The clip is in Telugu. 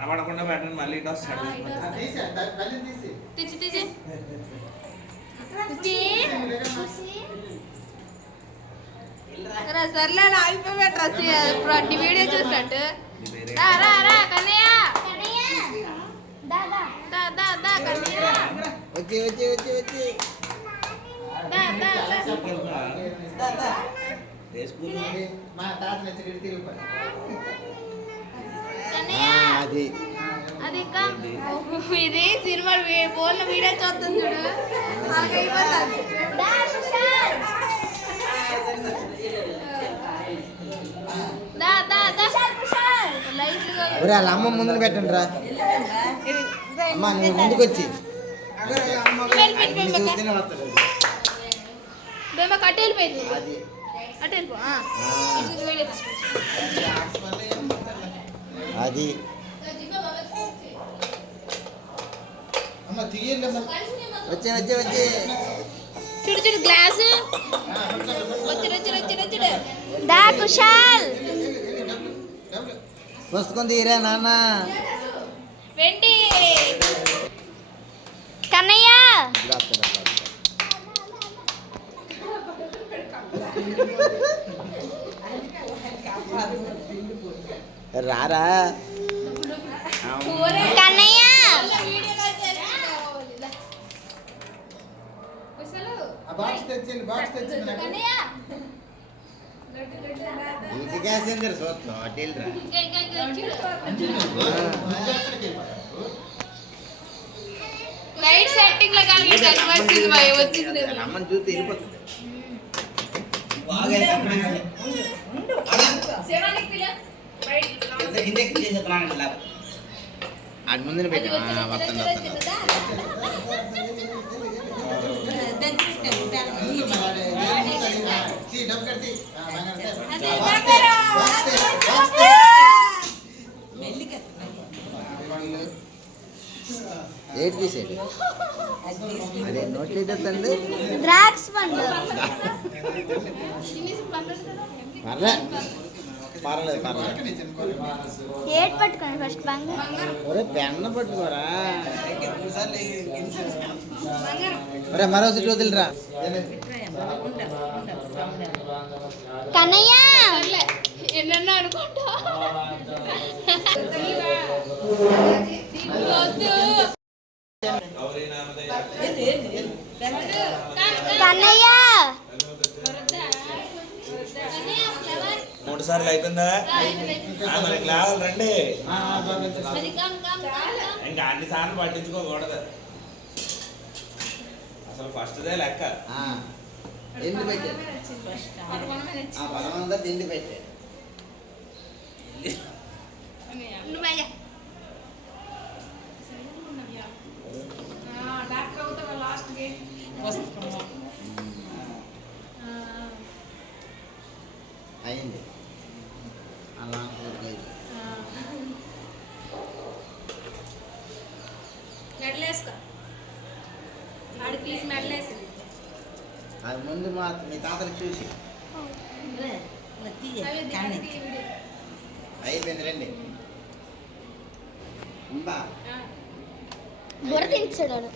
కనబడకుండా పెట్టండి మళ్ళీ ఇటు వస్తాడు. సర్లే ఆగిపోయి ఇప్పుడు అన్ని వీడియో చూసినట్టు ఇది సినిమా ఫోన్లో వీడియో చూస్తుంది చూడు వాళ్ళ అమ్మ ముందు పెట్టండి రా అమ్మ నువ్వు ముందుకు వచ్చి కట్టెళ్ళిపోయింది అది వచ్చే వచ్చే వచ్చే చూడు చూడు గ్లాసు దా కుషాల్ పుస్తకం తీరా నాన్న వెండి కన్నయ్య రారా కన్నయ్య ఇంటికేసిందరు చూస్తాం అటెల్ రా లైట్ సెట్టింగ్ లో కానీ కనిపిస్తుంది భయ వచ్చింది అమ్మని చూస్తే వెళ్ళిపోతుంది అది ముందు పెట్టి ఏట్ తీసేది అదే నోట్ లేదండి ద్రాక్ష పండు పర్లేదు ఏట్ పట్టుకోండి ఫస్ట్ బంగారం ఒరే పెన్న పట్టుకోరా ఒరే మరో సీట్ వదిలిరా కన్నయ్య ఎన్నన్నా అనుకుంటా కన్నయ్య 3 సార్లు అయిపోయిందా మరి క్లాస్ రండి ఇంకా అన్ని సార్లు పట్టించుకోకూడదు అసలు ఫస్ట్దే లెక్క తిండి పెట్టాడు ఆ పదమంతా తిండి పెట్టాడు అయింది అలా మెడలేసుకో ఆడి తీసి మెడలేసి అది ముందు మీ తాతలు చూసి అయిపోయింది రండి బుర్ర తింటాడు